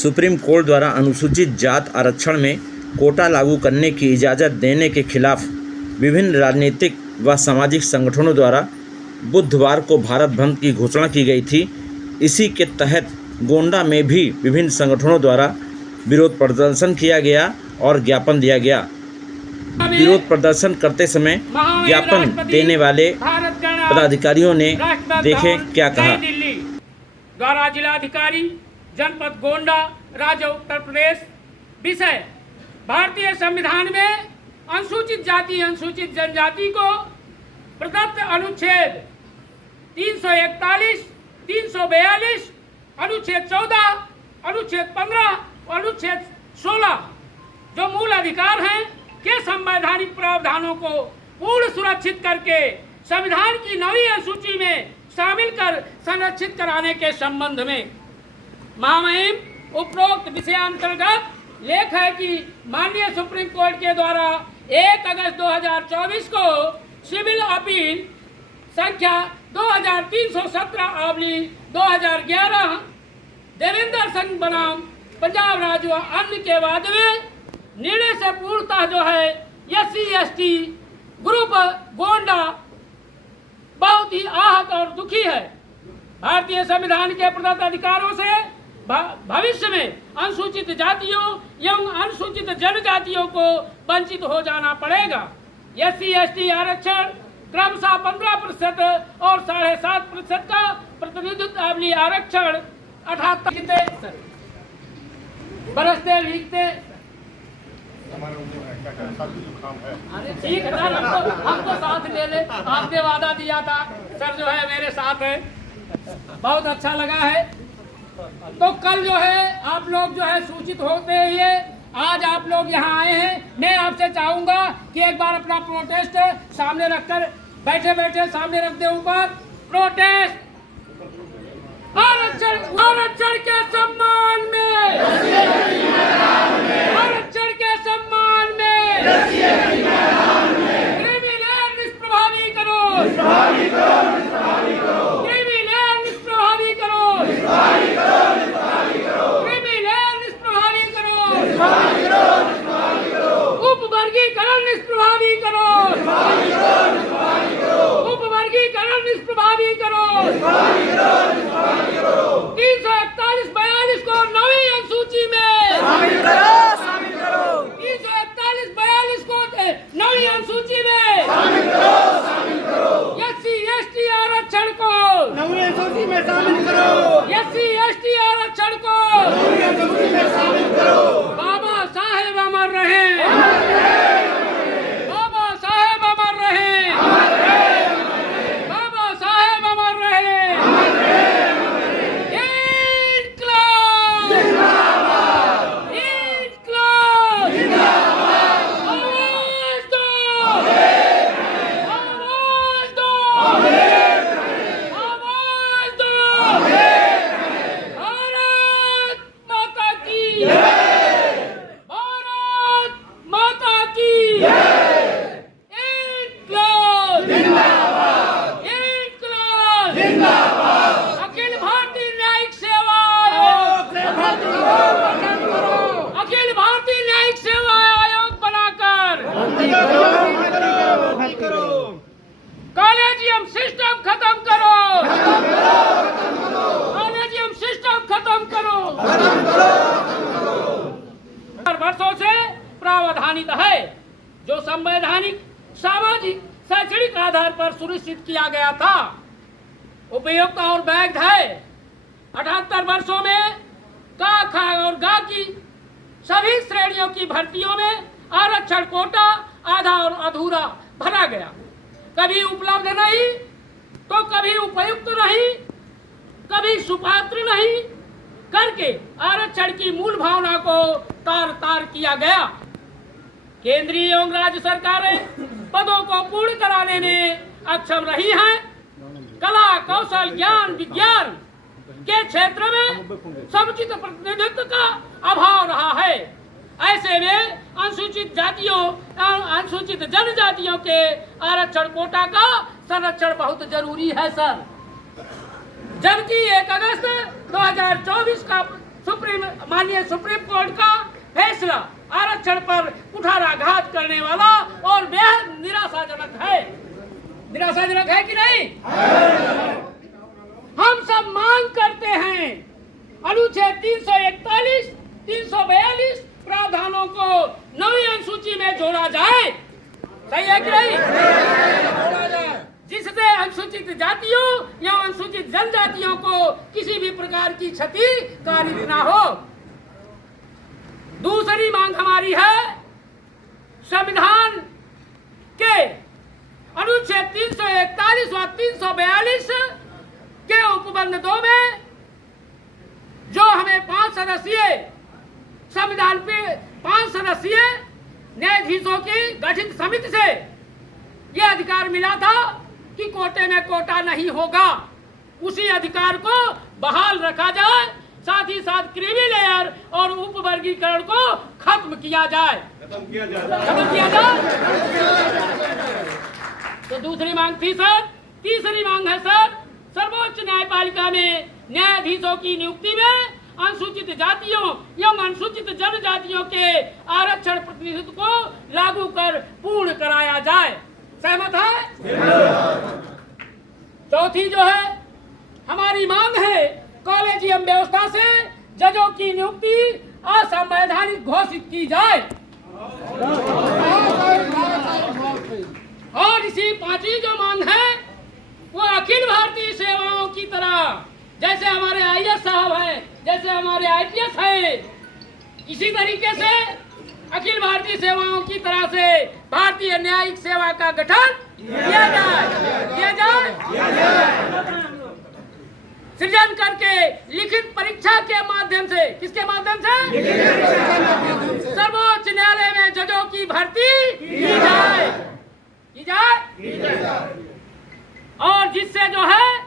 Supreme court द्वारा अनुसूचित जात आरक्षण में कोटा लागू करने की इजाज़त देने के खिलाफ विभिन्न राजनीतिक व सामाजिक संगठनों द्वारा बुधवार को भारत बंद की घोषणा की गई थी। इसी के तहत गोंडा में भी विभिन्न संगठनों द्वारा विरोध प्रदर्शन किया गया और ज्ञापन दिया गया। विरोध प्रदर्शन करते समय ज्ञापन देने वाले पदाधिकारियों ने देखे क्या कहा। दिल्ली द्वारा जिलाधिकारी जनपद गोंडा राज्य उत्तर प्रदेश। विषय: भारतीय संविधान में अनुसूचित जाति अनुसूचित जनजाति को प्रदत्त अनुच्छेद 341, 342, अनुच्छेद 14, अनुच्छेद 15 और अनुच्छेद 16 जो मूल अधिकार हैं के संवैधानिक प्रावधानों को पूर्ण सुरक्षित करके संविधान की नवी अनुसूची में शामिल कर संरक्षित कराने के संबंध में महामहिम उपरोक्त विषयांतर्गत लेख है कि माननीय सुप्रीम कोर्ट के द्वारा 1 अगस्त 2024 को सिविल अपील संख्या 2317/2011 देवेंद्र सिंह बनाम पंजाब राज्य व अन्य के बाद में निर्णय से पूर्णतः जो है SC/ST ग्रुप गोंडा बहुत ही आहत और दुखी है। भारतीय संविधान के प्रदत्त अधिकारों से भविष्य में अनुसूचित जातियों एवं अनुसूचित जनजातियों को वंचित हो जाना पड़ेगा। SC/ST आरक्षण क्रमशः 15% और 7.5% का प्रतिनिधित्व आरक्षण 78 बरसते भीगते। अरे ठीक है सर, हमको साथ ले ले, आपने वादा दिया था सर, जो है मेरे साथ है, बहुत अच्छा लगा है। तो कल जो है आप लोग जो है सूचित होते हुए आज आप लोग यहाँ आए हैं। मैं आपसे चाहूंगा कि एक बार अपना प्रोटेस्ट सामने रखकर बैठे बैठे सामने रख दे ऊपर। प्रोटेस्ट आरक्षण के सम्मान में, आरक्षण के सम्मान में क्रिमिनल निष्प्रभावी करो, क्रिमिनल निष्प्रभावी करो, क्रिमिनल निष्प्रभावी करो, उपवर्गीकरण निष्प्रभावी करो, उपवर्गीकरण निष्प्रभावी करो। 341-42 को नवी अनुसूची में शामिल करो, 341-42 को नवी अनुसूची में शामिल करो। SC/ST आरक्षण को नवी अनुसूची में शामिल करो, SC/ST आरक्षण को नवी अनुसूची में शामिल करो। बाबा साहेब अमर रहे, बाबा साहेब अमर रहे, बाबा साहेब अमर रहे। अखिल भारतीय न्यायिक सेवा आयोग, अखिल भारतीय न्यायिक सेवा आयोग बनाकर कॉलेजियम सिस्टम खत्म करो, कॉलेजियम सिस्टम खत्म करो। वर्षों से प्रावधानित है जो संवैधानिक सामाजिक शैक्षणिक आधार पर सुनिश्चित किया गया था, उपयुक्त और वैध है। 78 वर्षों में का, खा और गा की सभी श्रेणियों की भर्तियों में आरक्षण कोटा आधा और अधूरा भरा गया, कभी उपलब्ध नहीं तो कभी उपयुक्त नहीं, कभी सुपात्र नहीं करके आरक्षण की मूल भावना को तार तार किया गया। केंद्रीय एवं राज्य सरकारें पदों को पूर्ण कराने में अक्षम रही हैं। कला कौशल ज्ञान विज्ञान के क्षेत्र में समुचित प्रतिनिधित्व का अभाव रहा है। ऐसे में अनुसूचित जातियों अनुसूचित जनजातियों के आरक्षण कोटा का संरक्षण बहुत जरूरी है सर। जबकि 1 अगस्त 2024 का माननीय सुप्रीम कोर्ट का फैसला आरक्षण पर कुठाराघात करने वाला और बेहद निराशाजनक है। निराशाजनक है कि नहीं? हम सब मांग करते हैं अनुच्छेद 341, 342 प्रावधानों को नवी अनुसूची में जोड़ा जाए। सही है कि नहीं? जिससे अनुसूचित जातियों या अनुसूचित जनजातियों को किसी भी प्रकार की क्षति कारित ना हो। दूसरी मांग हमारी है संविधान के अनुच्छेद 341 व 342 के उपबंध 2 में जो हमें 5 सदस्यीय संविधान पे 5 सदस्यीय न्यायाधीशों की गठित समिति से यह अधिकार मिला था कि कोटे में कोटा नहीं होगा, उसी अधिकार को बहाल रखा जाए, साथ ही साथ क्रीमी लेयर और उपवर्गीकरण को खत्म किया जाए। खत्म किया जाए। तो दूसरी मांग थी सर। तीसरी मांग है सर, सर्वोच्च न्यायपालिका में न्यायाधीशों की नियुक्ति में अनुसूचित जातियों एवं अनुसूचित जनजातियों के आरक्षण प्रतिनिधित्व को लागू कर पूर्ण कराया जाए। सहमत है? चौथी जो है हमारी मांग है कॉलेजियम व्यवस्था से जजों की नियुक्ति असंवैधानिक घोषित की जाए। और इसी पांचवी जो मांग है वो अखिल भारतीय सेवाओं की तरह, जैसे हमारे आईएएस साहब हैं, जैसे हमारे आईपीएस हैं, इसी तरीके से अखिल भारतीय सेवाओं की तरह से भारतीय न्यायिक सेवा का गठन किया जाए। सृजन करके लिखित परीक्षा के माध्यम से, किसके माध्यम से? सर्वोच्च न्यायालय में जजों की भर्ती की जाए। और जिससे जो है